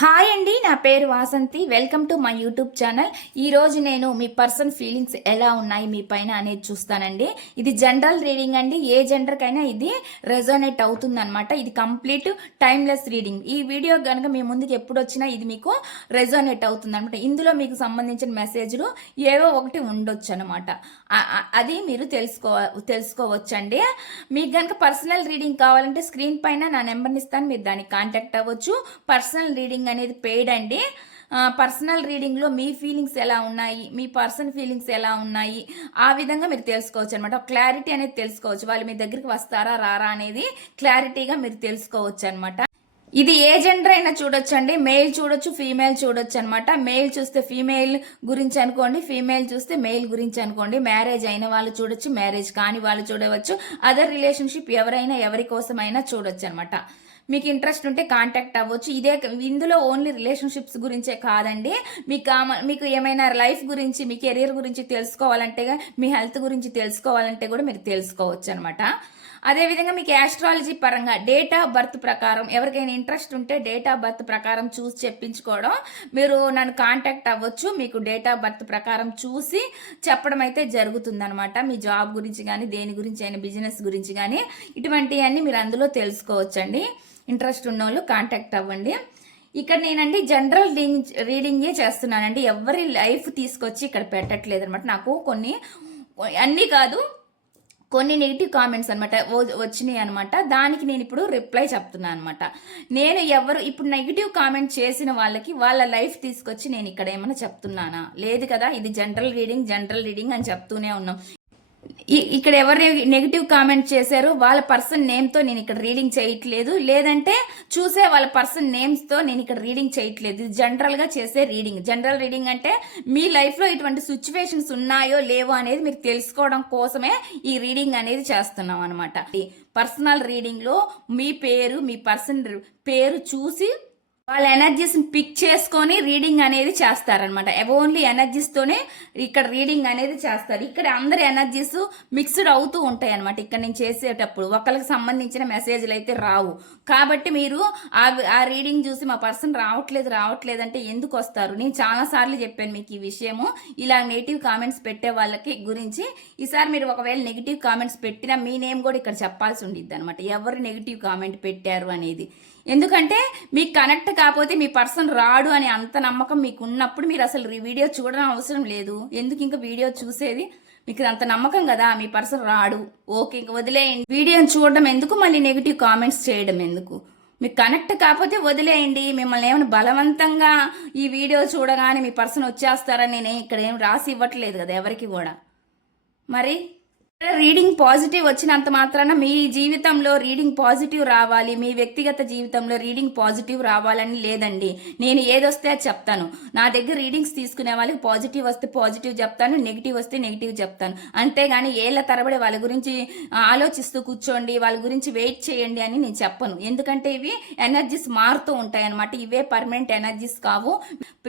Hi అండి నా పేరు Vasanthi. Welcome to my YouTube channel. ఈరోజు నేను మీ పర్సన్ ఫీలింగ్స్ ఎలా ఉన్నాయి మీ పైన అనేది చూస్తానండి. ఇది జనరల్ రీడింగ్ అండి. ఏ జెండర్కైనా ఇది రెజోనేట్ అవుతుంది అనమాట ఇది కంప్లీట్ టైమ్లెస్ రీడింగ్. ఈ వీడియో కనుక మీ ముందుకు ఎప్పుడు వచ్చినా ఇది మీకు రెజోనేట్ అవుతుంది అనమాట ఇందులో మీకు సంబంధించిన మెసేజ్లు ఏవో ఒకటి ఉండొచ్చు అనమాట అది మీరు తెలుసుకో తెలుసుకోవచ్చండి. మీకు కనుక పర్సనల్ రీడింగ్ కావాలంటే స్క్రీన్ పైన నా నెంబర్ని ఇస్తాను. మీరు దానికి కాంటాక్ట్ అవ్వచ్చు. పర్సనల్ రీడింగ్ అనేది పెయిడ్ అండి. పర్సనల్ రీడింగ్లో మీ ఫీలింగ్స్ ఎలా ఉన్నాయి? మీ పర్సన్ ఫీలింగ్స్ ఎలా ఉన్నాయి? ఆ విధంగా మీరు తెలుసుకోవచ్చు అనమాట క్లారిటీ అనేది తెలుసుకోవచ్చు. వాళ్ళు మీ దగ్గరికి వస్తారా రారా అనేది క్లారిటీగా మీరు తెలుసుకోవచ్చు అనమాట ఇది ఏ జెండర్ అయినా చూడొచ్చు అండి మేల్ చూడొచ్చు ఫీమేల్ చూడొచ్చు అనమాట మేల్ చూస్తే ఫీమేల్ గురించి అనుకోండి ఫీమేల్ చూస్తే మేల్ గురించి అనుకోండి. మ్యారేజ్ అయిన వాళ్ళు చూడొచ్చు మ్యారేజ్ కాని వాళ్ళు చూడవచ్చు. అదర్ రిలేషన్షిప్ ఎవరైనా ఎవరి కోసమైనా చూడొచ్చు అనమాట మీకు ఇంట్రెస్ట్ ఉంటే కాంటాక్ట్ అవ్వచ్చు. ఇదే ఇందులో ఓన్లీ రిలేషన్షిప్స్ గురించే కాదండి. మీకు మీకు ఏమైనా లైఫ్ గురించి మీ కెరీర్ గురించి తెలుసుకోవాలంటే మీ హెల్త్ గురించి తెలుసుకోవాలంటే కూడా మీరు తెలుసుకోవచ్చు అనమాట అదేవిధంగా మీకు యాస్ట్రాలజీ పరంగా డేట్ ఆఫ్ బర్త్ ప్రకారం ఎవరికైనా ఇంట్రెస్ట్ ఉంటే డేట్ ఆఫ్ బర్త్ ప్రకారం చూసి చెప్పించుకోవడం. మీరు నన్ను కాంటాక్ట్ అవ్వచ్చు. మీకు డేట్ ఆఫ్ బర్త్ ప్రకారం చూసి చెప్పడం అయితే జరుగుతుందనమాట మీ జాబ్ గురించి కానీ దేని గురించి అయినా బిజినెస్ గురించి కానీ ఇటువంటివన్నీ మీరు అందులో తెలుసుకోవచ్చండి. ఇంట్రెస్ట్ ఉన్న వాళ్ళు కాంటాక్ట్ అవ్వండి. ఇక్కడ నేనండి జనరల్ రీడింగ్ రీడింగే చేస్తున్నానండి. ఎవరి లైఫ్ తీసుకొచ్చి ఇక్కడ పెట్టట్లేదు అనమాట నాకు కొన్ని అన్నీ కాదు కొన్ని నెగిటివ్ కామెంట్స్ అనమాట వచ్చినాయి అనమాట దానికి నేను ఇప్పుడు రిప్లై చెప్తున్నాను అనమాట నేను ఎవరు ఇప్పుడు నెగిటివ్ కామెంట్ చేసిన వాళ్ళకి వాళ్ళ లైఫ్ తీసుకొచ్చి నేను ఇక్కడ ఏమైనా చెప్తున్నానా? లేదు కదా ఇది జనరల్ రీడింగ్ జనరల్ రీడింగ్ అని చెప్తూనే ఉన్నాం. ఇక్కడ ఎవరు నెగిటివ్ కామెంట్ చేశారు వాళ్ళ పర్సన్ నేమ్తో నేను ఇక్కడ రీడింగ్ చేయట్లేదు. లేదంటే చూసే వాళ్ళ పర్సన్ నేమ్స్తో నేను ఇక్కడ రీడింగ్ చేయట్లేదు. ఇది జనరల్గా చేసే రీడింగ్ జనరల్ రీడింగ్ అంటే మీ లైఫ్లో ఇటువంటి సిచ్యువేషన్స్ ఉన్నాయో లేవో అనేది మీరు తెలుసుకోవడం కోసమే ఈ రీడింగ్ అనేది చేస్తున్నాం అనమాట పర్సనల్ రీడింగ్లో మీ పేరు మీ పర్సన్ పేరు చూసి వాళ్ళ ఎనర్జీస్ని పిక్ చేసుకొని రీడింగ్ అనేది చేస్తారనమాట ఓన్లీ ఎనర్జీస్తోనే ఇక్కడ రీడింగ్ అనేది చేస్తారు. ఇక్కడ అందరి ఎనర్జీస్ మిక్స్డ్ అవుతూ ఉంటాయి అనమాట ఇక్కడ నేను చేసేటప్పుడు ఒకరికి సంబంధించిన మెసేజ్లు అయితే రావు. కాబట్టి మీరు ఆ ఆ రీడింగ్ చూసి మా పర్సన్ రావట్లేదు రావట్లేదు అంటే ఎందుకు వస్తారు? నేను చాలాసార్లు చెప్పాను మీకు ఈ విషయము. ఇలా నెగిటివ్ కామెంట్స్ పెట్టే వాళ్ళకి గురించి. ఈసారి మీరు ఒకవేళ నెగిటివ్ కామెంట్స్ పెట్టినా మీ నేమ్ కూడా ఇక్కడ చెప్పాల్సి ఉండిద్ది అనమాట ఎవరు నెగిటివ్ కామెంట్ పెట్టారు అనేది. ఎందుకంటే మీకు కనెక్ట్ కాకపోతే మీ పర్సన్ రాడు అని అంత నమ్మకం మీకు ఉన్నప్పుడు మీరు అసలు వీడియో చూడడం అవసరం లేదు. ఎందుకు ఇంకా వీడియో చూసేది? మీకు అంత నమ్మకం కదా మీ పర్సన్ రాడు. ఓకే ఇంక వదిలేయండి. వీడియోని చూడడం ఎందుకు? మళ్ళీ నెగిటివ్ కామెంట్స్ చేయడం ఎందుకు? మీకు కనెక్ట్ కాకపోతే వదిలేయండి. మిమ్మల్ని ఏమైనా బలవంతంగా ఈ వీడియో చూడగానే మీ పర్సన్ వచ్చేస్తారని నేను ఇక్కడ ఏం రాసి ఇవ్వట్లేదు కదా ఎవరికి కూడా. మరి రీడింగ్ పాజిటివ్ వచ్చినంత మాత్రాన మీ జీవితంలో రీడింగ్ పాజిటివ్ రావాలి మీ వ్యక్తిగత జీవితంలో రీడింగ్ పాజిటివ్ రావాలని లేదండి. నేను ఏదొస్తే అది చెప్తాను. నా దగ్గర రీడింగ్స్ తీసుకునే వాళ్ళకి పాజిటివ్ వస్తే పాజిటివ్ చెప్తాను నెగిటివ్ వస్తే నెగిటివ్ చెప్తాను. అంతేగాని ఏళ్ళ తరబడి వాళ్ళ గురించి ఆలోచిస్తూ కూర్చోండి వాళ్ళ గురించి వెయిట్ చేయండి అని నేను చెప్పను. ఎందుకంటే ఇవి ఎనర్జీస్ మారుతూ ఉంటాయి అనమాట ఇవే పర్మనెంట్ ఎనర్జీస్ కావు.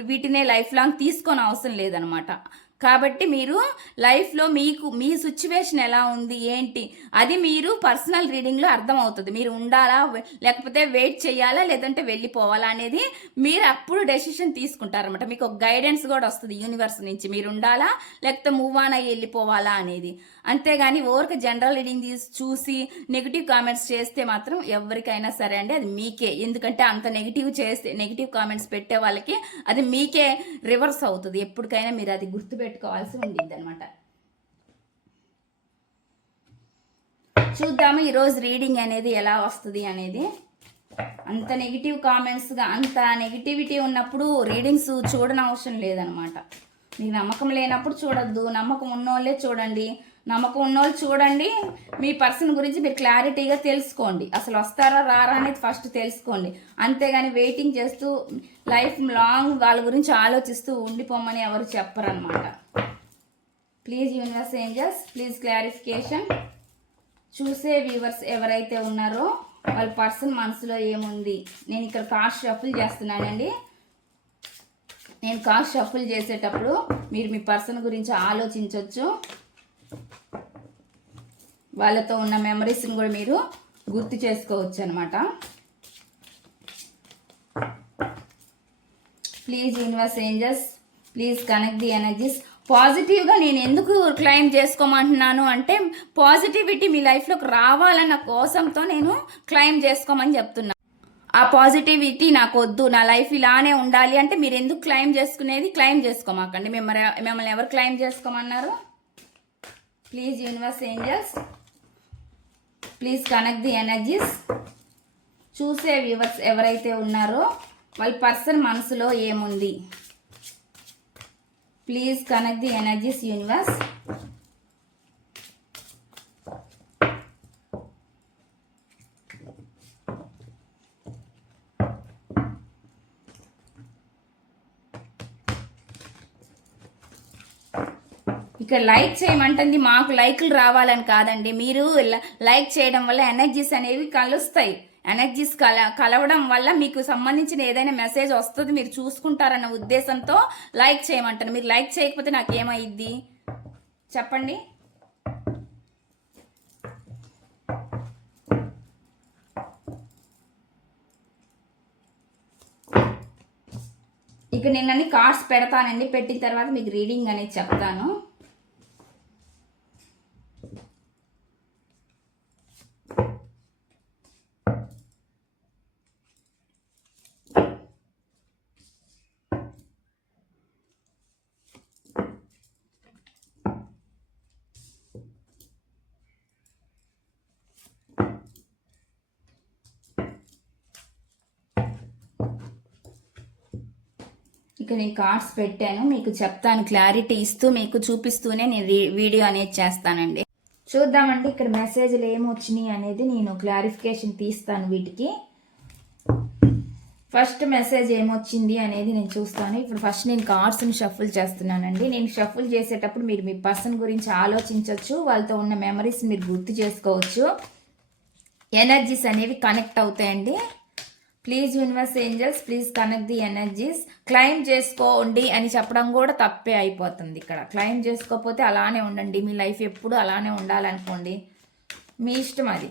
వీటినే లైఫ్ లాంగ్ తీసుకొని అవసరం లేదనమాట కాబట్టి మీరు లైఫ్లో మీకు మీ సిచ్యువేషన్ ఎలా ఉంది ఏంటి? అది మీరు పర్సనల్ రీడింగ్లో అర్థమవుతుంది. మీరు ఉండాలా లేకపోతే వెయిట్ చేయాలా లేదంటే వెళ్ళిపోవాలా అనేది మీరు అప్పుడు డెసిషన్ తీసుకుంటారనమాట మీకు ఒక గైడెన్స్ కూడా వస్తుంది యూనివర్స్ నుంచి. మీరు ఉండాలా లేకపోతే మూవ్ ఆన్ అయ్యి వెళ్ళిపోవాలా అనేది. అంతేగాని ఓవర్కి జనరల్ రీడింగ్ తీసి చూసి నెగిటివ్ కామెంట్స్ చేస్తే మాత్రం ఎవరికైనా సరే అండి అది మీకే. ఎందుకంటే అంత నెగిటివ్ చేస్తే నెగిటివ్ కామెంట్స్ పెట్టే వాళ్ళకి అది మీకే రివర్స్ అవుతుంది. ఎప్పటికైనా మీరు అది పెట్టుకోవాల్సి ఉండిద్ది అనమాట చూద్దాము ఈరోజు రీడింగ్ అనేది ఎలా వస్తుంది అనేది. అంత నెగిటివ్ కామెంట్స్గా అంత నెగిటివిటీ ఉన్నప్పుడు రీడింగ్స్ చూడనవసరం లేదనమాట మీకు నమ్మకం లేనప్పుడు చూడొద్దు నమ్మకం ఉన్నోళ్ళే చూడండి. నమ్మకం ఉన్నోళ్ళు చూడండి మీ పర్సన్ గురించి మీరు క్లారిటీగా తెలుసుకోండి. అసలు వస్తారా రారా అనేది ఫస్ట్ తెలుసుకోండి. అంతేగాని వెయిటింగ్ చేస్తూ లైఫ్ లాంగ్ వాళ్ళ గురించి ఆలోచిస్తూ ఉండిపోమని ఎవరు చెప్పరనమాట please universe angels please clarification. చూసే వ్యూవర్స్ ఎవరైతే ఉన్నారో వాళ్ళ పర్సన్ మనసులో ఏముంది? నేను ఇక్కడ కార్ షఫుల్ చేస్తున్నానండి. నేను కార్ షఫుల్ చేసేటప్పుడు మీరు మీ పర్సన్ గురించి ఆలోచించవచ్చు వాళ్ళతో ఉన్న మెమరీస్ని కూడా మీరు గుర్తు చేసుకోవచ్చు అనమాట please universe angels please connect the energies పాజిటివ్గా నేను ఎందుకు క్లైమ్ చేసుకోమంటున్నాను అంటే పాజిటివిటీ మీ లైఫ్లోకి రావాలన్న కోసంతో నేను క్లైమ్ చేసుకోమని చెప్తున్నాను ఆ పాజిటివిటీ నాకు వద్దు నా లైఫ్ ఇలానే ఉండాలి అంటే మీరు ఎందుకు క్లైమ్ చేసుకునేది క్లైమ్ చేసుకోమాకండి. మిమ్మల్ని మిమ్మల్ని ఎవరు claim చేసుకోమన్నారు? Please universe angels please connect the energies చూసే వ్యూవర్స్ ఎవరైతే ఉన్నారో వాళ్ళ పర్సన్ మనసులో ఏముంది? Please connect the energies universe ఇక్కడ లైక్ చేయమంటుంది మాకు లైక్లు రావాలని కాదండి. మీరు లైక్ చేయడం వల్ల ఎనర్జీస్ అనేవి కలుస్తాయి. ఎనర్జీస్ కల కలవడం వల్ల మీకు సంబంధించిన ఏదైనా మెసేజ్ వస్తుంది మీరు చూసుకుంటారన్న ఉద్దేశంతో లైక్ చేయమంటారు మీరు లైక్ చేయకపోతే నాకు ఏమైద్ది చెప్పండి. ఇక నేను అన్ని కార్డ్స్ పెడతానండి. పెట్టిన తర్వాత మీకు రీడింగ్ అనేది చెప్తాను. ఇక్కడ నేను కార్డ్స్ పెట్టాను మీకు చెప్తాను క్లారిటీ ఇస్తూ మీకు చూపిస్తూనే నేను వీడియో అనేది చేస్తానండి. చూద్దామండి ఇక్కడ మెసేజ్లు ఏమొచ్చినాయి అనేది నేను క్లారిఫికేషన్ తీస్తాను వీటికి. ఫస్ట్ మెసేజ్ ఏమొచ్చింది అనేది నేను చూస్తాను. ఇప్పుడు ఫస్ట్ నేను కార్డ్స్ని షఫుల్ చేస్తున్నానండి. నేను షఫుల్ చేసేటప్పుడు మీరు మీ పర్సన్ గురించి ఆలోచించవచ్చు వాళ్ళతో ఉన్న మెమరీస్ మీరు గుర్తు చేసుకోవచ్చు. ఎనర్జీస్ అనేవి కనెక్ట్ అవుతాయండి. Please universe angels please connect the energies. Claim చేసుకోండి అని చెప్పడం కూడా తప్పే అయిపోతుంది ఇక్కడ. క్లైమ్ చేసుకోకపోతే అలానే ఉండండి. మీ లైఫ్ ఎప్పుడు అలానే ఉండాలనుకోండి. మీ ఇష్టం అది.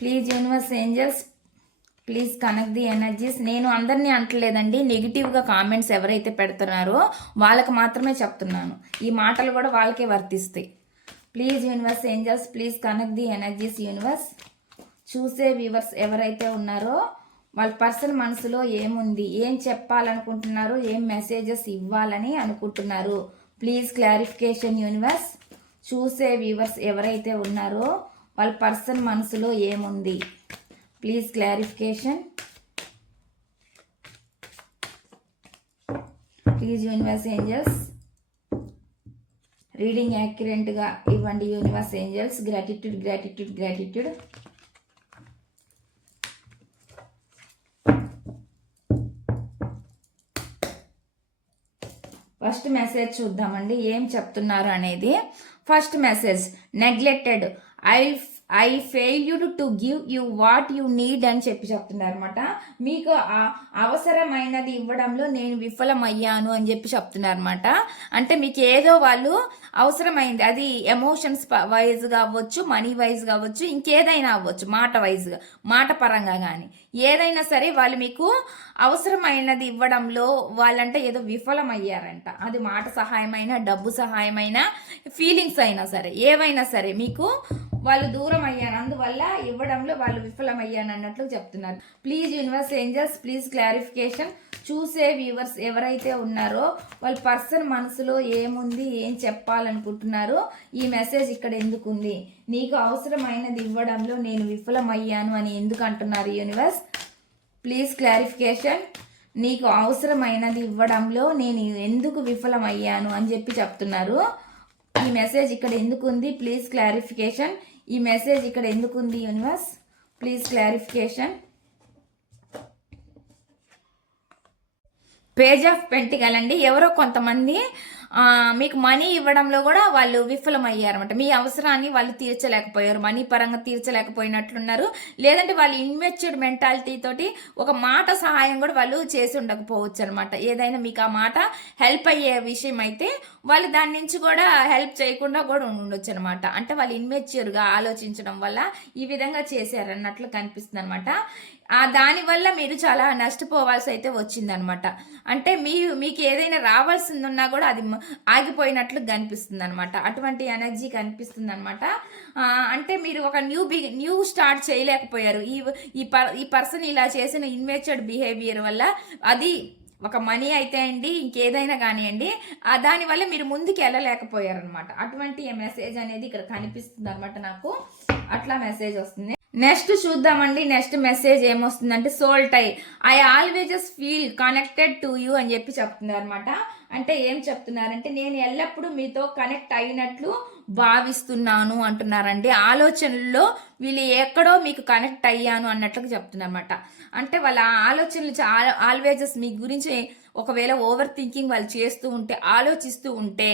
Please universe angels please connect the energies. నేను అందరినీ అంటలేదండి. నెగిటివ్గా కామెంట్స్ ఎవరైతే పెడుతున్నారో వాళ్ళకి మాత్రమే చెప్తున్నాను. ఈ మాటలు కూడా వాళ్ళకే వర్తిస్తాయి. Please universe angels please connect the energies universe. చూసే వ్యూవర్స్ ఎవరైతే ఉన్నారో వాళ్ళ పర్సన్ మనసులో ఏముంది ఏం చెప్పాలనుకుంటున్నారు ఏం మెసేజెస్ ఇవ్వాలని అనుకుంటున్నారు. ప్లీజ్ క్లారిఫికేషన్ యూనివర్స్ చూసే వ్యూవర్స్ ఎవరైతే ఉన్నారో వాళ్ళ పర్సన్ మనసులో ఏముంది? Please clarification. Please universe angels reading యాక్యురెంట్గా ఇవ్వండి universe angels. Gratitude gratitude gratitude first message చూద్దామండి ఏం చెప్తున్నారు అనేది. First message neglected I I failed to give you what you need అని చెప్పి చెప్తున్నారు అనమాట మీకు అవసరమైనది ఇవ్వడంలో నేను విఫలమయ్యాను అని చెప్పి చెప్తున్నారు అనమాట అంటే మీకు ఏదో వాళ్ళు అవసరమైంది అది ఎమోషన్స్ వైజ్ అవ్వచ్చు మనీ వైజ్ కావచ్చు ఇంకేదైనా అవ్వచ్చు మాట వైజ్గా మాట పరంగా కానీ ఏదైనా సరే వాళ్ళు మీకు అవసరమైనది ఇవ్వడంలో వాళ్ళంటే ఏదో విఫలమయ్యారంట. అది మాట సహాయమైన డబ్బు సహాయమైన ఫీలింగ్స్ అయినా సరే ఏవైనా సరే మీకు వాళ్ళు దూరం అయ్యాను అందువల్ల ఇవ్వడంలో వాళ్ళు విఫలమయ్యాను అన్నట్లు చెప్తున్నారు. Please universe angels please clarification చూసే వ్యూవర్స్ ఎవరైతే ఉన్నారో వాళ్ళ పర్సన్ మనసులో ఏముంది ఏం చెప్పాలనుకుంటున్నారో ఈ మెసేజ్ ఇక్కడ ఎందుకు ఉంది నీకు అవసరమైనది ఇవ్వడంలో నేను విఫలమయ్యాను అని ఎందుకు అంటున్నారు యూనివర్స్? Please clarification. నీకు అవసరమైనది ఇవ్వడంలో నేను ఎందుకు విఫలమయ్యాను అని చెప్పి చెప్తున్నారు. ఈ మెసేజ్ ఇక్కడ ఎందుకుంది? Please clarification. ఈ మెసేజ్ ఇక్కడ ఎందుకుంది universe? Please clarification. Page of pentacle అండి. ఎవరో కొంతమంది మీకు మనీ ఇవ్వడంలో కూడా వాళ్ళు విఫలమయ్యారనమాట మీ అవసరాన్ని వాళ్ళు తీర్చలేకపోయారు. మనీ పరంగా తీర్చలేకపోయినట్లున్నారు. లేదంటే వాళ్ళు ఇన్వెస్టెడ్ మెంటాలిటీ తోటి ఒక మాట సహాయం కూడా వాళ్ళు చేసి ఉండకపోవచ్చు అనమాట ఏదైనా మీకు ఆ మాట హెల్ప్ అయ్యే విషయం అయితే వాళ్ళు దాని నుంచి కూడా హెల్ప్ చేయకుండా కూడా ఉండొచ్చు అనమాట అంటే వాళ్ళు ఇన్మెచ్యూర్గా ఆలోచించడం వల్ల ఈ విధంగా చేశారన్నట్లు కనిపిస్తుంది అనమాట దానివల్ల మీరు చాలా నష్టపోవాల్సి అయితే వచ్చిందనమాట. అంటే మీ మీకు ఏదైనా రావాల్సింది ఉన్నా కూడా అది ఆగిపోయినట్లు కనిపిస్తుంది అనమాట అటువంటి ఎనర్జీ కనిపిస్తుంది అనమాట అంటే మీరు ఒక న్యూ బి న్యూ స్టార్ట్ చేయలేకపోయారు. ఈ ఈ పర్ ఈ పర్సన్ ఇలా చేసిన ఇన్వెస్టెడ్ బిహేవియర్ వల్ల అది ఒక మనీ అయితే అండి ఇంకేదైనా కానివ్వండి దానివల్ల మీరు ముందుకు వెళ్ళలేకపోయారనమాట అటువంటి మెసేజ్ అనేది ఇక్కడ కనిపిస్తుంది అనమాట నాకు. అట్లా మెసేజ్ వస్తుంది. నెక్స్ట్ చూద్దామండి నెక్స్ట్ మెసేజ్ ఏమొస్తుందంటే soul tie I always feel connected to you అని చెప్పి చెప్తున్నారు అనమాట అంటే ఏం చెప్తున్నారంటే నేను ఎల్లప్పుడూ మీతో కనెక్ట్ అయినట్లు భావిస్తున్నాను అంటున్నారండి. ఆలోచనల్లో వీళ్ళు ఎక్కడో మీకు కనెక్ట్ అయ్యాను అన్నట్లుగా చెప్తున్నారన్నమాట. అంటే వాళ్ళ ఆలోచనలు చాలా ఆల్వేజెస్ మీ గురించి ఒకవేళ ఓవర్ థింకింగ్ వాళ్ళు చేస్తూ ఉంటే ఆలోచిస్తూ ఉంటే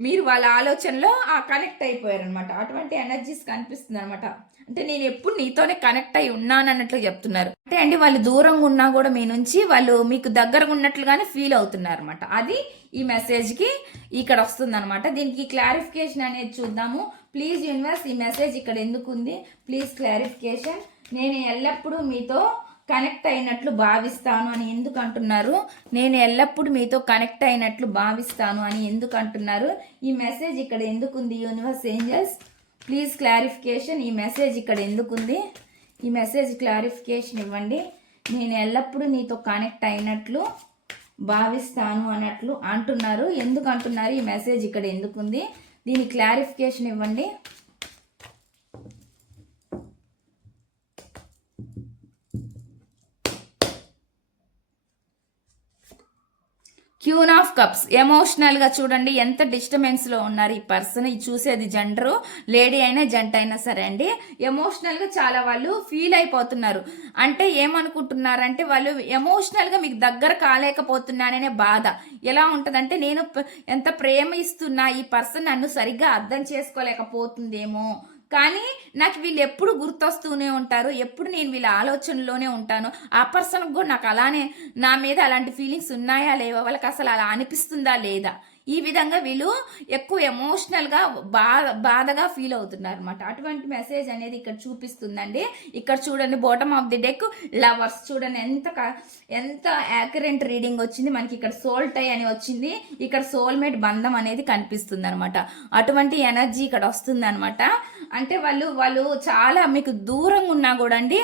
మీరు వాళ్ళ ఆలోచనలో ఆ కనెక్ట్ అయిపోయారు అనమాట అటువంటి ఎనర్జీస్ కనిపిస్తుంది అనమాట అంటే నేను ఎప్పుడు నీతోనే కనెక్ట్ అయి ఉన్నాను అన్నట్లు చెప్తున్నారు. అంటే అండి వాళ్ళు దూరంగా ఉన్నా కూడా మీ నుంచి వాళ్ళు మీకు దగ్గరగా ఉన్నట్లుగానే ఫీల్ అవుతున్నారు అనమాట అది ఈ మెసేజ్కి ఇక్కడ వస్తుంది అనమాట దీనికి క్లారిఫికేషన్ అనేది చూద్దాము. ప్లీజ్ యూనివర్స్ ఈ మెసేజ్ ఇక్కడ ఎందుకు ఉంది ప్లీజ్ క్లారిఫికేషన్ నేను ఎల్లప్పుడూ మీతో కనెక్ట్ అయినట్లు భావిస్తాను అని ఎందుకు అంటున్నారు నేను ఎల్లప్పుడూ మీతో కనెక్ట్ అయినట్లు భావిస్తాను అని ఎందుకు అంటున్నారు ఈ మెసేజ్ ఇక్కడ ఎందుకుంది యూనివర్స్ ఏంజల్స్? ప్లీజ్ క్లారిఫికేషన్ ఈ మెసేజ్ ఇక్కడ ఎందుకుంది? ఈ మెసేజ్ క్లారిఫికేషన్ ఇవ్వండి. నేను ఎల్లప్పుడూ నీతో కనెక్ట్ అయినట్లు భావిస్తాను అన్నట్లు అంటున్నారు. ఎందుకు అంటున్నారు ఈ మెసేజ్ ఇక్కడ ఎందుకుంది? దీని క్లారిఫికేషన్ ఇవ్వండి. Queen of cups. ఎమోషనల్గా చూడండి ఎంత డిస్టర్బెన్స్లో ఉన్నారు ఈ పర్సన్ ఇది చూసేది జెండరు లేడీ అయినా జంట అయినా సరే అండి. ఎమోషనల్గా చాలా వాళ్ళు ఫీల్ అయిపోతున్నారు. అంటే ఏమనుకుంటున్నారంటే వాళ్ళు ఎమోషనల్గా మీకు దగ్గర కాలేకపోతున్నాననే బాధ. ఎలా ఉంటుందంటే నేను ఎంత ప్రేమ ఇస్తున్నా ఈ పర్సన్ నన్ను సరిగ్గా అర్థం చేసుకోలేకపోతుందేమో. కానీ నాకు వీళ్ళు ఎప్పుడు గుర్తొస్తూనే ఉంటారు ఎప్పుడు నేను వీళ్ళ ఆలోచనలోనే ఉంటాను. ఆ పర్సన్కి కూడా నాకు అలానే నా మీద అలాంటి ఫీలింగ్స్ ఉన్నాయా లేవా? వాళ్ళకి అసలు అలా అనిపిస్తుందా లేదా? ఈ విధంగా వీళ్ళు ఎక్కువ ఎమోషనల్గా బా బాధగా ఫీల్ అవుతున్నారు అనమాట అటువంటి మెసేజ్ అనేది ఇక్కడ చూపిస్తుందండి. ఇక్కడ చూడండి bottom of the deck lovers చూడండి ఎంత ఎంత యాక్యురెంట్ రీడింగ్ వచ్చింది. మనకి ఇక్కడ సోల్ టై అని వచ్చింది. ఇక్కడ సోల్మేట్ బంధం అనేది కనిపిస్తుంది అనమాట అటువంటి ఎనర్జీ ఇక్కడ వస్తుంది అనమాట అంటే వాళ్ళు వాళ్ళు చాలా మీకు దూరంగా ఉన్నా కూడా అండి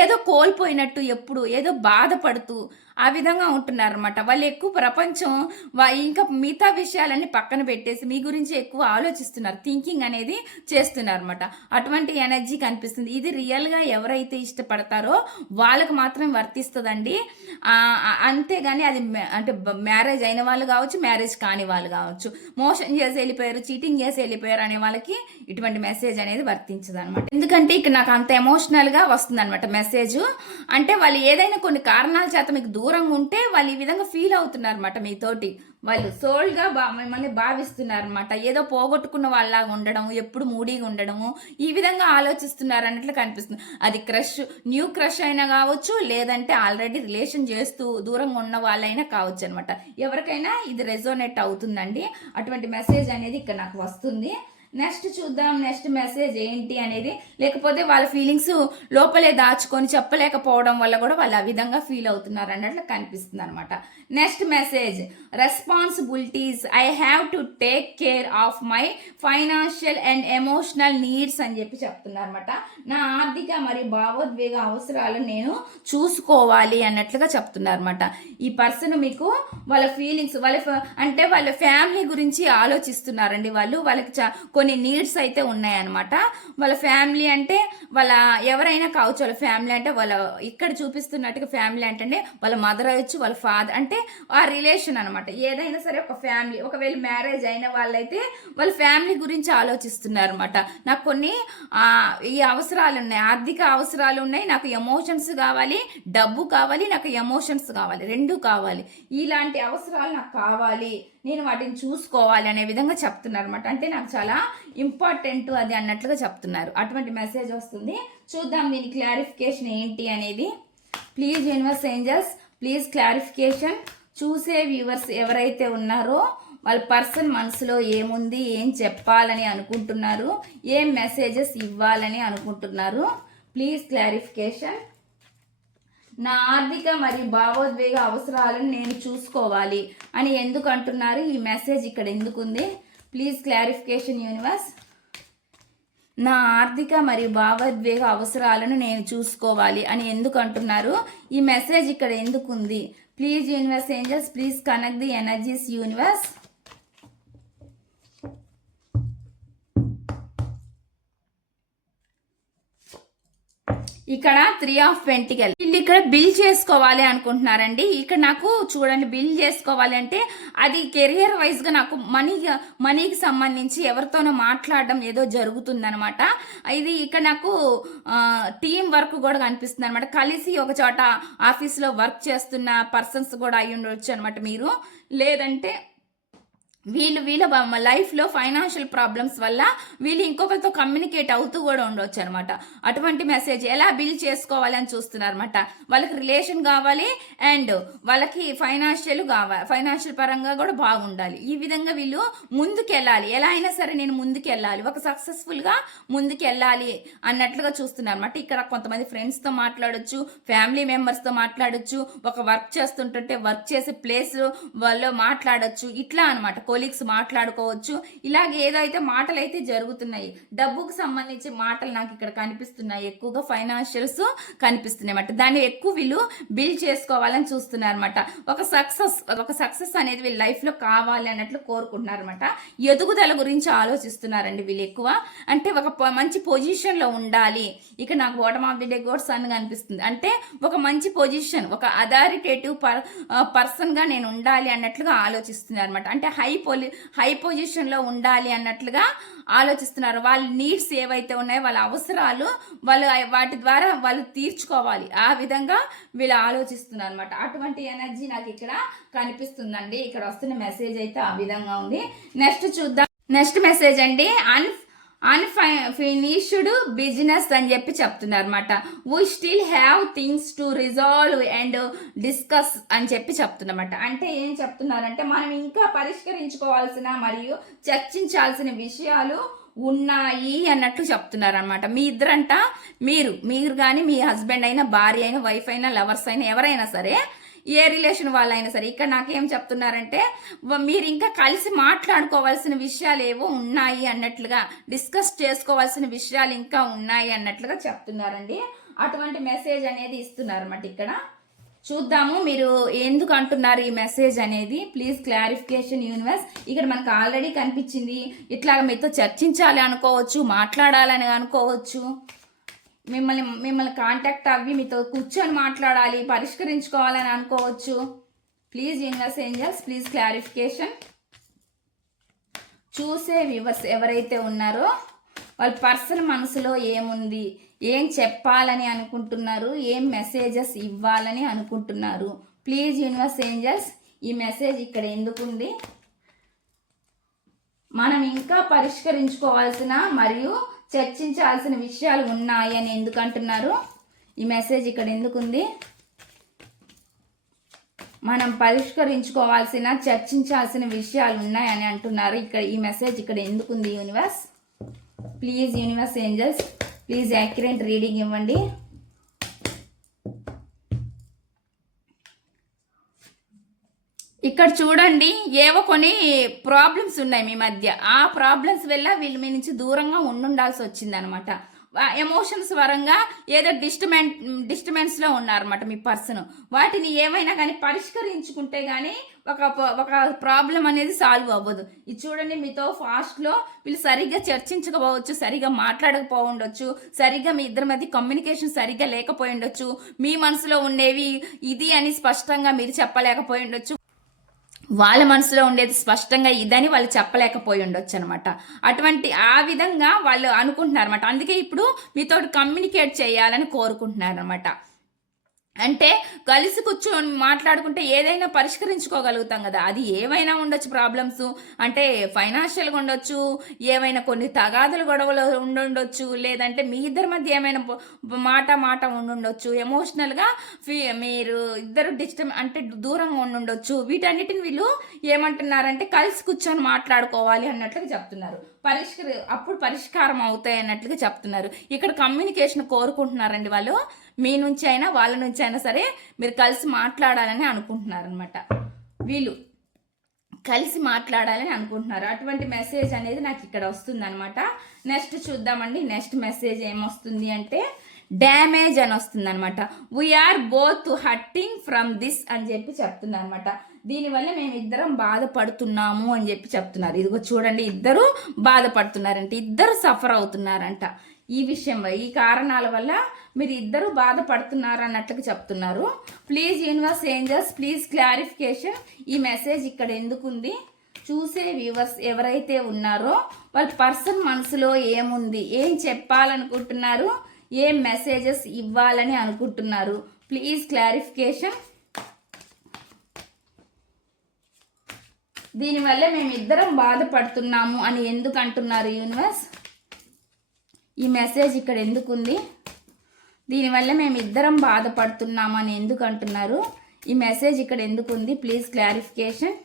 ఏదో కోల్పోయినట్టు ఎప్పుడు ఏదో బాధపడుతూ ఆ విధంగా ఉంటున్నారు అనమాట వాళ్ళు ఎక్కువ ప్రపంచం వా- ఇంకా మిగతా విషయాలన్నీ పక్కన పెట్టేసి మీ గురించి ఎక్కువ ఆలోచిస్తున్నారు. థింకింగ్ అనేది చేస్తున్నారు అనమాట అటువంటి ఎనర్జీ కనిపిస్తుంది. ఇది రియల్గా ఎవరైతే ఇష్టపడతారో వాళ్ళకు మాత్రం వర్తిస్తుందండి. అంతేగాని అది అంటే మ్యారేజ్ అయిన వాళ్ళు కావచ్చు మ్యారేజ్ కాని వాళ్ళు కావచ్చు. మోషన్ చేసి వెళ్ళిపోయారు చీటింగ్ చేసి వెళ్ళిపోయారు అనే వాళ్ళకి ఇటువంటి మెసేజ్ అనేది వర్తించదు అనమాట ఎందుకంటే ఇక్కడ నాకు అంత ఎమోషనల్గా వస్తుంది అనమాట మెసేజ్. అంటే వాళ్ళు ఏదైనా కొన్ని కారణాల చేత మీకు దూరం దూరంగా ఉంటే వాళ్ళు ఈ విధంగా ఫీల్ అవుతున్నారు అనమాట మీతోటి. వాళ్ళు సోల్డ్గా బా మిమ్మల్ని భావిస్తున్నారు అనమాట ఏదో పోగొట్టుకున్న వాళ్ళలాగా ఉండడం ఎప్పుడు మూడీగా ఉండడము ఈ విధంగా ఆలోచిస్తున్నారు అన్నట్లు కనిపిస్తుంది. అది క్రష్ న్యూ క్రష్ అయినా కావచ్చు లేదంటే ఆల్రెడీ రిలేషన్ చేస్తూ దూరంగా ఉన్న వాళ్ళైనా కావచ్చు అనమాట ఎవరికైనా ఇది రెజోనేట్ అవుతుందండి. అటువంటి మెసేజ్ అనేది ఇక్కడ నాకు వస్తుంది. నెక్స్ట్ చూద్దాం నెక్స్ట్ మెసేజ్ ఏంటి అనేది. లేకపోతే వాళ్ళ ఫీలింగ్స్ లోపలే దాచుకొని చెప్పలేకపోవడం వల్ల కూడా వాళ్ళు ఆ విధంగా ఫీల్ అవుతున్నారు అన్నట్లు కనిపిస్తుంది అనమాట next message responsibilities I have to take care of my financial and emotional needs అని చెప్పి చెప్తున్నారు అనమాట నా ఆర్థిక మరియు భావోద్వేగ అవసరాలు నేను చూసుకోవాలి అన్నట్లుగా చెప్తున్నారు అనమాట ఈ పర్సన్ మీకు వాళ్ళ ఫీలింగ్స్ వాళ్ళ అంటే వాళ్ళ ఫ్యామిలీ గురించి ఆలోచిస్తున్నారండి వాళ్ళు. వాళ్ళకి చా కొన్ని నీడ్స్ అయితే ఉన్నాయన్నమాట. వాళ్ళ ఫ్యామిలీ అంటే వాళ్ళ ఎవరైనా కావచ్చు వాళ్ళ ఫ్యామిలీ అంటే వాళ్ళ ఇక్కడ చూపిస్తున్నట్టుగా ఫ్యామిలీ అంటే వాళ్ళ మదర్ అవ్వచ్చు వాళ్ళ ఫాదర్ అంటే ఆ రిలేషన్ అనమాట ఏదైనా సరే ఒక ఫ్యామిలీ ఒకవేళ మ్యారేజ్ అయిన వాళ్ళైతే వాళ్ళ ఫ్యామిలీ గురించి ఆలోచిస్తున్నారు అనమాట నాకు కొన్ని ఈ అవసరాలు ఉన్నాయి ఆర్థిక అవసరాలు ఉన్నాయి నాకు ఎమోషన్స్ కావాలి డబ్బు కావాలి నాకు ఎమోషన్స్ కావాలి రెండు కావాలి. ఇలాంటి అవసరాలు నాకు కావాలి నేను వాటిని చూసుకోవాలి అనే విధంగా చెప్తున్నారు అనమాట అంటే నాకు చాలా ఇంపార్టెంట్ అది అన్నట్లుగా చెప్తున్నారు. అటువంటి మెసేజ్ వస్తుంది. చూద్దాం దీని క్లారిఫికేషన్ ఏంటి అనేది. Please universe angels please clarification. చూసే వ్యూవర్స్ ఎవరైతే ఉన్నారో వాళ్ళ పర్సన్ మనసులో ఏముంది ఏం చెప్పాలని అనుకుంటున్నారు ఏం మెసేజెస్ ఇవ్వాలని అనుకుంటున్నారు ప్లీజ్ క్లారిఫికేషన్. నా ఆర్థిక మరియు భావోద్వేగ అవసరాలను నేను చూసుకోవాలి అని ఎందుకు అంటున్నారు? ఈ మెసేజ్ ఇక్కడ ఎందుకుంది? Please clarification universe. నా ఆర్థిక మరియు భావోద్వేగ అవసరాలను నేను చూసుకోవాలి అని ఎందుకు అంటున్నారు? ఈ మెసేజ్ ఇక్కడ ఎందుకు ఉంది please universe angels please connect the energies universe ఇక్కడ త్రీ ఆఫ్ పెంటికల్ వీళ్ళు ఇక్కడ బిల్ చేసుకోవాలి అనుకుంటున్నారండి. ఇక్కడ నాకు చూడండి బిల్ చేసుకోవాలి అంటే అది కెరియర్ వైజ్గా నాకు మనీ మనీకి సంబంధించి ఎవరితోనో మాట్లాడడం ఏదో జరుగుతుందనమాట ఇది ఇక్కడ నాకు టీం వర్క్ కూడా కనిపిస్తుంది అనమాట కలిసి ఒక చోట ఆఫీస్లో వర్క్ చేస్తున్న పర్సన్స్ కూడా అయి ఉండొచ్చు అనమాట మీరు. లేదంటే వీళ్ళు వీళ్ళ లైఫ్లో ఫైనాన్షియల్ ప్రాబ్లమ్స్ వల్ల వీళ్ళు ఇంకొకరితో కమ్యూనికేట్ అవుతూ కూడా ఉండొచ్చు అనమాట అటువంటి మెసేజ్ ఎలా బిల్ చేసుకోవాలని చూస్తున్నారు అనమాట వాళ్ళకి రిలేషన్ కావాలి అండ్ వాళ్ళకి ఫైనాన్షియల్ కావాలి ఫైనాన్షియల్ పరంగా కూడా బాగుండాలి. ఈ విధంగా వీళ్ళు ముందుకు వెళ్ళాలి ఎలా అయినా సరే నేను ముందుకు వెళ్ళాలి ఒక సక్సెస్ఫుల్గా ముందుకు వెళ్ళాలి అన్నట్లుగా చూస్తున్నారు అనమాట ఇక్కడ కొంతమంది ఫ్రెండ్స్తో మాట్లాడొచ్చు ఫ్యామిలీ మెంబర్స్తో మాట్లాడొచ్చు ఒక వర్క్ చేస్తుంటుంటే వర్క్ చేసే ప్లేస్ వాళ్ళు మాట్లాడొచ్చు ఇట్లా అనమాట కొలీగ్స్ మాట్లాడుకోవచ్చు. ఇలాగ ఏదో అయితే మాటలు అయితే జరుగుతున్నాయి డబ్బుకు సంబంధించి మాటలు నాకు ఇక్కడ కనిపిస్తున్నాయి. ఎక్కువగా ఫైనాన్షియల్స్ కనిపిస్తున్నాయి అన్నమాట. దాన్ని ఎక్కువ వీళ్ళు బిల్ చేసుకోవాలని చూస్తున్నారు అనమాట ఒక సక్సెస్ ఒక సక్సెస్ అనేది వీళ్ళ లైఫ్లో కావాలి అన్నట్లు కోరుకుంటున్నారు అనమాట ఎదుగుదల గురించి ఆలోచిస్తున్నారండి వీళ్ళు ఎక్కువ. అంటే ఒక ప- మంచి పొజిషన్లో ఉండాలి. ఇక నాకు ఓటమ్ ఆఫ్ ది డే గోడ్ సన్ కనిపిస్తుంది. అంటే ఒక మంచి పొజిషన్ ఒక అథారిటేటివ్ పర్ పర్సన్గా నేను ఉండాలి అన్నట్లుగా ఆలోచిస్తున్నారు అనమాట అంటే హై పొలి హై పొజిషన్లో ఉండాలి అన్నట్లుగా ఆలోచిస్తున్నారు. వాళ్ళ నీడ్స్ ఏవైతే ఉన్నాయో వాళ్ళ అవసరాలు వాళ్ళు వాటి ద్వారా వాళ్ళు తీర్చుకోవాలి. ఆ విధంగా వీళ్ళు ఆలోచిస్తున్నారు అనమాట అటువంటి ఎనర్జీ నాకు ఇక్కడ కనిపిస్తుందండి. ఇక్కడ వస్తున్న మెసేజ్ అయితే ఆ విధంగా ఉంది. నెక్స్ట్ చూద్దాం. నెక్స్ట్ మెసేజ్ అండి అన్ అన్ఫినిష్డ్ బిజినెస్ అని చెప్పి చెప్తున్నారు అనమాట we still have things to resolve and discuss అని చెప్పి చెప్తున్నమాట అంటే ఏం చెప్తున్నారంటే మనం ఇంకా పరిష్కరించుకోవాల్సిన మరియు చర్చించాల్సిన విషయాలు ఉన్నాయి అన్నట్లు చెప్తున్నారు అనమాట మీ ఇద్దరంట మీరు మీరు కానీ మీ హస్బెండ్ అయినా భార్య అయినా వైఫ్ అయినా లవర్స్ అయినా ఎవరైనా సరే ఏ రిలేషన్ వాళ్ళైనా సరే ఇక్కడ నాకేం చెప్తున్నారంటే మీరు ఇంకా కలిసి మాట్లాడుకోవాల్సిన విషయాలు ఏవో ఉన్నాయి అన్నట్లుగా డిస్కస్ చేసుకోవాల్సిన విషయాలు ఇంకా ఉన్నాయి అన్నట్లుగా చెప్తున్నారండి. అటువంటి మెసేజ్ అనేది ఇస్తున్నారు అన్నమాట ఇక్కడ. చూద్దాము మీరు ఎందుకు అంటున్నారు ఈ మెసేజ్ అనేది. Please clarification universe. ఇక్కడ మనకు ఆల్రెడీ కనిపించింది ఇట్లా మీతో చర్చించాలి అనుకోవచ్చు మాట్లాడాలని అనుకోవచ్చు. మిమ్మల్ని మిమ్మల్ని కాంటాక్ట్ అవ్వి మీతో కూర్చొని మాట్లాడాలి పరిష్కరించుకోవాలని అనుకోవచ్చు. Please universe angels please clarification చూసే వివర్స్ ఎవరైతే ఉన్నారో వాళ్ళ పర్సన్ మనసులో ఏముంది ఏం చెప్పాలని అనుకుంటున్నారు ఏం మెసేజెస్ ఇవ్వాలని అనుకుంటున్నారు. ప్లీజ్ యూనివర్స్ ఏంజల్స్ ఈ మెసేజ్ ఇక్కడ ఎందుకుంది? మనం ఇంకా పరిష్కరించుకోవాల్సిన మరియు చర్చించాల్సిన విషయాలు ఉన్నాయి అని ఎందుకు అంటున్నారు ఈ మెసేజ్ ఇక్కడ ఎందుకుంది? మనం పరిష్కరించుకోవాల్సిన చర్చించాల్సిన విషయాలు ఉన్నాయని అంటున్నారు. ఇక్కడ ఈ మెసేజ్ ఇక్కడ ఎందుకుంది universe please universe angels please accurate reading ఇవ్వండి. ఇక్కడ చూడండి ఏవో కొన్ని ప్రాబ్లమ్స్ ఉన్నాయి మీ మధ్య. ఆ ప్రాబ్లమ్స్ వల్ల వీళ్ళు మీ నుంచి దూరంగా ఉండుండాల్సి వచ్చిందనమాట. ఎమోషన్స్ పరంగా ఏదో డిస్టర్బెన్ డిస్టర్బెన్స్లో ఉన్నారన్నమాట మీ పర్సన్ వాటిని ఏమైనా కానీ పరిష్కరించుకుంటే కానీ ఒక ఒక ప్రాబ్లం అనేది సాల్వ్ అవ్వదు. ఇది చూడండి మీతో ఫాస్ట్లో వీళ్ళు సరిగ్గా చర్చించకపోవచ్చు సరిగ్గా మాట్లాడకపోవచ్చు సరిగ్గా మీ ఇద్దరి మధ్య కమ్యూనికేషన్ సరిగ్గా లేకపోయి ఉండొచ్చు మీ మనసులో ఉండేవి ఇది అని స్పష్టంగా మీరు చెప్పలేకపోయి ఉండొచ్చు వాళ్ళ మనసులో ఉండేది స్పష్టంగా ఇదని వాళ్ళు చెప్పలేకపోయి ఉండొచ్చు అనమాట అటువంటి ఆ విధంగా వాళ్ళు అనుకుంటున్నారు అనమాట అందుకే ఇప్పుడు మీతో కమ్యూనికేట్ చేయాలని కోరుకుంటున్నారు అనమాట అంటే కలిసి కూర్చొని మాట్లాడుకుంటే ఏదైనా పరిష్కరించుకోగలుగుతాం కదా. అది ఏమైనా ఉండొచ్చు ప్రాబ్లమ్స్. అంటే ఫైనాన్షియల్గా ఉండొచ్చు ఏమైనా కొన్ని తగాదులు గొడవలు ఉండుండొచ్చు లేదంటే మీ ఇద్దరి మధ్య ఏమైనా మాట మాట ఉండుండొచ్చు ఎమోషనల్గా ఫీ మీరు ఇద్దరు డిస్టర్బ్ అంటే దూరంగా ఉండుండొచ్చు. వీటన్నిటిని వీళ్ళు ఏమంటున్నారంటే కలిసి కూర్చొని మాట్లాడుకోవాలి అన్నట్లుగా చెప్తున్నారు. పరిష్కరి అప్పుడు పరిష్కారం అవుతాయి అన్నట్లుగా చెప్తున్నారు. ఇక్కడ కమ్యూనికేషన్ కోరుకుంటున్నారండి వాళ్ళు. మీ నుంచి అయినా వాళ్ళ నుంచి అయినా సరే మీరు కలిసి మాట్లాడాలని అనుకుంటున్నారనమాట వీళ్ళు కలిసి మాట్లాడాలని అనుకుంటున్నారు. అటువంటి మెసేజ్ అనేది నాకు ఇక్కడ వస్తుంది అనమాట నెక్స్ట్ చూద్దామండి. నెక్స్ట్ మెసేజ్ ఏమొస్తుంది అంటే డ్యామేజ్ అని వస్తుంది అనమాట we are both hurting from this అని చెప్పి చెప్తుంది అనమాట దీనివల్ల మేము ఇద్దరం బాధపడుతున్నాము అని చెప్పి చెప్తున్నారు. ఇదిగో చూడండి ఇద్దరు బాధపడుతున్నారంట. ఇద్దరు సఫర్ అవుతున్నారంట. ఈ విషయం ఈ కారణాల వల్ల మీరు ఇద్దరు బాధపడుతున్నారు అన్నట్లుగా చెప్తున్నారు. Please universe angels please clarification ఈ మెసేజ్ ఇక్కడ ఎందుకుంది చూసే వ్యూవర్స్ ఎవరైతే ఉన్నారో వాళ్ళ పర్సన్ మనసులో ఏముంది? ఏం చెప్పాలనుకుంటున్నారు? ఏం మెసేజెస్ ఇవ్వాలని అనుకుంటున్నారు? ప్లీజ్ క్లారిఫికేషన్ దీనివల్ల మేము ఇద్దరం బాధపడుతున్నాము అని ఎందుకు అంటున్నారు యూనివర్స్ ఈ మెసేజ్ ఇక్కడ ఎందుకు ఉంది దీనివల్ల మేము ఇద్దరం బాధపడుతున్నామని ఎందుకు అంటున్నారు ఈ మెసేజ్ ఇక్కడ ఎందుకు ఉంది ప్లీజ్ క్లారిఫికేషన్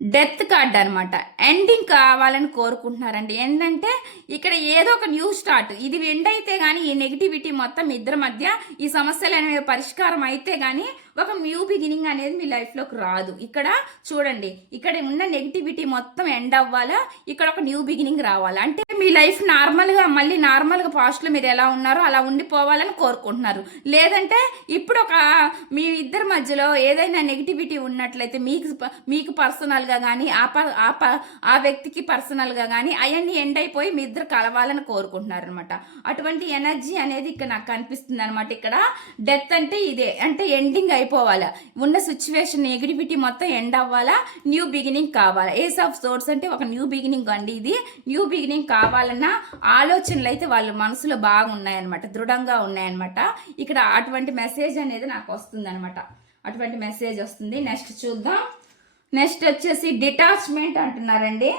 డెత్ కార్డ్ అనమాట ఎండింగ్ కావాలని కోరుకుంటున్నారండి. ఏంటంటే ఇక్కడ ఏదో ఒక న్యూ స్టార్ట్. ఇది ఎండ్ అయితే కానీ ఈ నెగిటివిటీ మొత్తం ఇద్దరి మధ్య ఈ సమస్యలు అనేవి పరిష్కారం అయితే కానీ ఒక న్యూ బిగినింగ్ అనేది మీ లైఫ్లోకి రాదు. ఇక్కడ చూడండి ఇక్కడ ఉన్న నెగిటివిటీ మొత్తం ఎండ్ అవ్వాలా? ఇక్కడ ఒక న్యూ బిగినింగ్ రావాలా? అంటే మీ లైఫ్ నార్మల్గా మళ్ళీ నార్మల్గా పాస్ట్లో మీరు ఎలా ఉన్నారో అలా ఉండిపోవాలని కోరుకుంటున్నారు. లేదంటే ఇప్పుడు ఒక మీ ఇద్దరి మధ్యలో ఏదైనా నెగిటివిటీ ఉన్నట్లయితే మీకు మీకు పర్సనల్గా కానీ ఆ ప ఆ ప ఆ వ్యక్తికి పర్సనల్గా కానీ అవన్నీ ఎండ్ అయిపోయి మీ ఇద్దరు కలవాలని కోరుకుంటున్నారు అనమాట అటువంటి ఎనర్జీ అనేది ఇక్కడ నాకు కనిపిస్తుంది అనమాట ఇక్కడ డెత్ అంటే ఇదే అంటే ఎండింగ్ అయిపోవాలా. ఉన్న సిచ్యువేషన్ నెగిటివిటీ మొత్తం ఎండ్ అవ్వాలా. న్యూ బిగినింగ్ కావాలా. ఏస్ ఆఫ్ సోర్స్ అంటే ఒక న్యూ బిగినింగ్ అండి ఇది. న్యూ బిగినింగ్ కావాలి. కావాలన్న ఆలోచనలు అయితే వాళ్ళ మనసులో బాగున్నాయన్నమాట దృఢంగా ఉన్నాయన్నమాట. ఇక్కడ అటువంటి మెసేజ్ అనేది నాకు వస్తుంది అనమాట అటువంటి మెసేజ్ వస్తుంది. నెక్స్ట్ చూద్దాం. నెక్స్ట్ వచ్చేసి డిటాచ్మెంట్ అంటున్నారండి.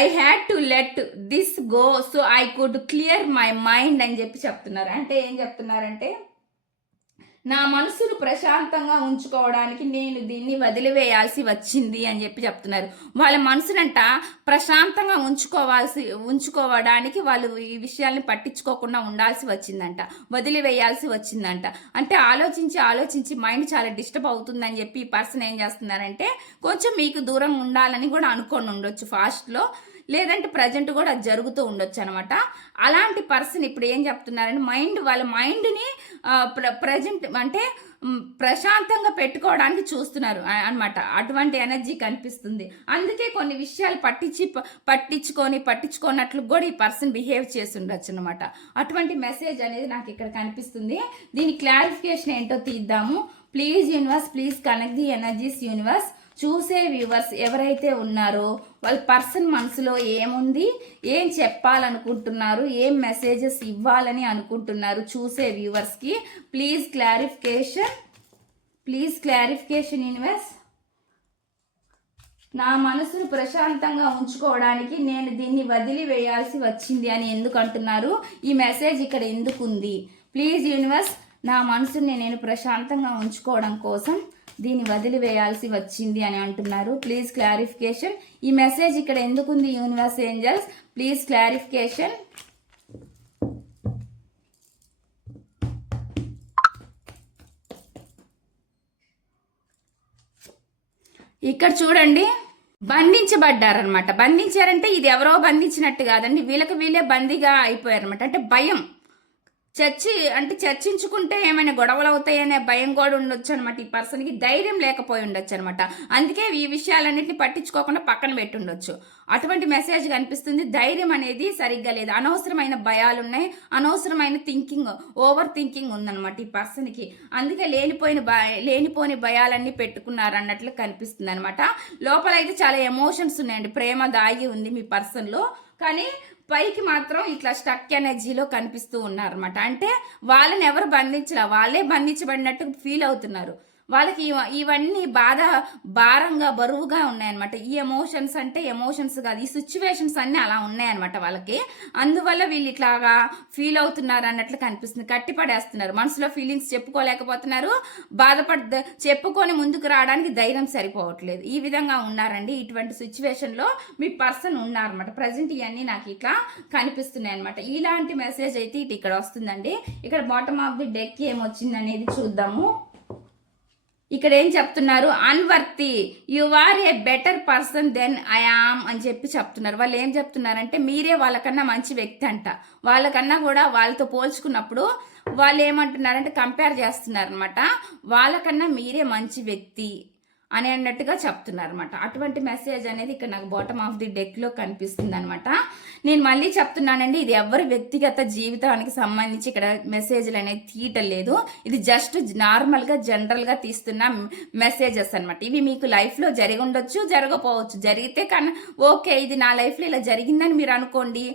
I had to let this go so I could clear my mind అని చెప్పి చెప్తున్నారు. అంటే ఏం చెప్తున్నారంటే నా మనసును ప్రశాంతంగా ఉంచుకోవడానికి నేను దీన్ని వదిలివేయాల్సి వచ్చింది అని చెప్పి చెప్తున్నారు. వాళ్ళ మనసునంట ప్రశాంతంగా ఉంచుకోవాల్సి ఉంచుకోవడానికి వాళ్ళు ఈ విషయాల్ని పట్టించుకోకుండా ఉండాల్సి వచ్చిందంట వదిలివేయాల్సి వచ్చిందంట. అంటే ఆలోచించి ఆలోచించి మైండ్ చాలా డిస్టర్బ్ అవుతుందని చెప్పి ఈ పర్సన్ ఏం చేస్తున్నారంటే కొంచెం మీకు దూరం ఉండాలని కూడా అనుకొని ఉండొచ్చు ఫాస్ట్లో. లేదంటే ప్రజెంట్ కూడా అది జరుగుతూ ఉండొచ్చు అనమాట అలాంటి పర్సన్ ఇప్పుడు ఏం చెప్తున్నారంటే మైండ్ వాళ్ళ మైండ్ని ప్ర ప్రజెంట్ అంటే ప్రశాంతంగా పెట్టుకోవడానికి చూస్తున్నారు అనమాట అటువంటి ఎనర్జీ కనిపిస్తుంది. అందుకే కొన్ని విషయాలు పట్టించి పట్టించుకొని పట్టించుకోనట్లు కూడా ఈ పర్సన్ బిహేవ్ చేసి ఉండొచ్చు అనమాట అటువంటి మెసేజ్ అనేది నాకు ఇక్కడ కనిపిస్తుంది. దీని క్లారిఫికేషన్ ఏంటో తీద్దాము. Please universe please connect the energies universe. చూసే వ్యూవర్స్ ఎవరైతే ఉన్నారో వాళ్ళ పర్సన్ మనసులో ఏముంది ఏం చెప్పాలనుకుంటున్నారు ఏం మెసేజెస్ ఇవ్వాలని అనుకుంటున్నారు చూసే వ్యూవర్స్కి please clarification please clarification invest నా మనసును ప్రశాంతంగా ఉంచుకోవడానికి నేను దీన్ని వదిలివేయాల్సి వచ్చింది అని ఎందుకు అంటున్నారు? ఈ మెసేజ్ ఇక్కడ ఎందుకు ఉంది ప్లీజ్ యూనివర్స్ నా మనసుని నేను ప్రశాంతంగా ఉంచుకోవడం కోసం దీన్ని వదిలివేయాల్సి వచ్చింది అని అంటున్నారు. ప్లీజ్ క్లారిఫికేషన్ ఈ మెసేజ్ ఇక్కడ ఎందుకుంది యూనివర్స్ ఏంజల్స్ ప్లీజ్ క్లారిఫికేషన్ ఇక్కడ చూడండి బంధించబడ్డారనమాట బంధించారంటే ఇది ఎవరో బంధించినట్టు కాదండి. వీళ్ళకి వీళ్ళే బందీగా అయిపోయారనమాట అంటే భయం. చర్చి అంటే చర్చించుకుంటే ఏమైనా గొడవలు అవుతాయనే భయం కూడా ఉండొచ్చు అనమాట ఈ పర్సన్కి ధైర్యం లేకపోయి ఉండొచ్చు అనమాట అందుకే ఈ విషయాలన్నింటినీ పట్టించుకోకుండా పక్కన పెట్టి ఉండొచ్చు అటువంటి మెసేజ్ కనిపిస్తుంది. ధైర్యం అనేది సరిగ్గా లేదు. అనవసరమైన భయాలు ఉన్నాయి. అనవసరమైన థింకింగ్ ఓవర్ థింకింగ్ ఉందన్నమాట ఈ పర్సన్కి అందుకే లేనిపోయిన భయ లేనిపోని భయాలన్నీ పెట్టుకున్నారు అన్నట్లు కనిపిస్తుంది అనమాట లోపల అయితే చాలా ఎమోషన్స్ ఉన్నాయండి. ప్రేమ దాగి ఉంది మీ పర్సన్లో కానీ పైకి మాత్రం ఇట్లా స్టక్ ఎనర్జీలో కనిపిస్తూ ఉన్నారన్నమాట. అంటే వాళ్ళని ఎవరు బంధించలే? వాళ్ళే బంధించబడినట్టు ఫీల్ అవుతున్నారు. వాళ్ళకి ఇవన్నీ బాధ భారంగా బరువుగా ఉన్నాయన్నమాట. ఈ ఎమోషన్స్ అంటే ఎమోషన్స్ కాదు. ఈ సిచ్యువేషన్స్ అన్నీ అలా ఉన్నాయన్నమాట వాళ్ళకి. అందువల్ల వీళ్ళు ఇట్లాగా ఫీల్ అవుతున్నారు అన్నట్లు కనిపిస్తుంది. కట్టిపడేస్తున్నారు. మనసులో ఫీలింగ్స్ చెప్పుకోలేకపోతున్నారు. బాధపడ చెప్పుకొని ముందుకు రావడానికి ధైర్యం సరిపోవట్లేదు. ఈ విధంగా ఉన్నారండి. ఇటువంటి సిచ్యువేషన్లో మీ పర్సన్ ఉన్నారన్నమాట. ప్రజెంట్ ఇవన్నీ నాకు ఇట్లా కనిపిస్తున్నాయి అనమాట ఇలాంటి మెసేజ్ అయితే ఇటు ఇక్కడ వస్తుందండి. ఇక్కడ బాటమ్ ఆఫ్ ది డెక్ ఏమొచ్చింది అనేది చూద్దాము. ఇక్కడ ఏం చెప్తున్నారు? Unworthy you are a better person then I am అని చెప్పి చెప్తున్నారు. వాళ్ళు ఏం చెప్తున్నారంటే మీరే వాళ్ళకన్నా మంచి వ్యక్తి అంట. వాళ్ళకన్నా కూడా వాళ్ళతో పోల్చుకున్నప్పుడు వాళ్ళు ఏమంటున్నారంటే కంపేర్ చేస్తున్నారనమాట వాళ్ళకన్నా మీరే మంచి వ్యక్తి అని అన్నట్టుగా చెప్తున్నారు అనమాట అటువంటి మెసేజ్ అనేది ఇక్కడ నాకు బాటమ్ ఆఫ్ ది డెక్లో కనిపిస్తుంది అనమాట నేను మళ్ళీ చెప్తున్నానండి ఇది ఎవరి వ్యక్తిగత జీవితానికి సంబంధించి ఇక్కడ మెసేజ్లు అనేది తీయటం లేదు. ఇది జస్ట్ నార్మల్గా జనరల్గా తీస్తున్న మెసేజెస్ అనమాట ఇవి మీకు లైఫ్లో జరిగి ఉండొచ్చు జరగపోవచ్చు. జరిగితే కన్నా ఓకే ఇది నా లైఫ్లో ఇలా జరిగిందని మీరు అనుకోండి.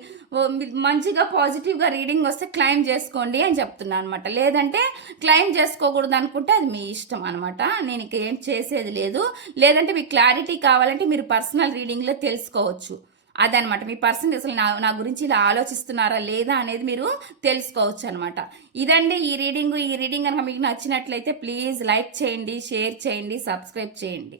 మంచిగా పాజిటివ్గా రీడింగ్ వస్తే క్లైమ్ చేసుకోండి అని చెప్తున్నాను అనమాట లేదంటే క్లైమ్ చేసుకోకూడదు అనుకుంటే అది మీ ఇష్టం అనమాట నేను ఇక ఏం చేసేది లేదు. లేదంటే మీకు క్లారిటీ కావాలంటే మీరు పర్సనల్ రీడింగ్లో తెలుసుకోవచ్చు. అదనమాట మీ పర్సన్ అసలు నా నా గురించి ఇలా ఆలోచిస్తున్నారా లేదా అనేది మీరు తెలుసుకోవచ్చు అనమాట ఇదండి ఈ రీడింగ్. ఈ రీడింగ్ కనుక మీకు నచ్చినట్లయితే ప్లీజ్ లైక్ చేయండి షేర్ చేయండి సబ్స్క్రైబ్ చేయండి.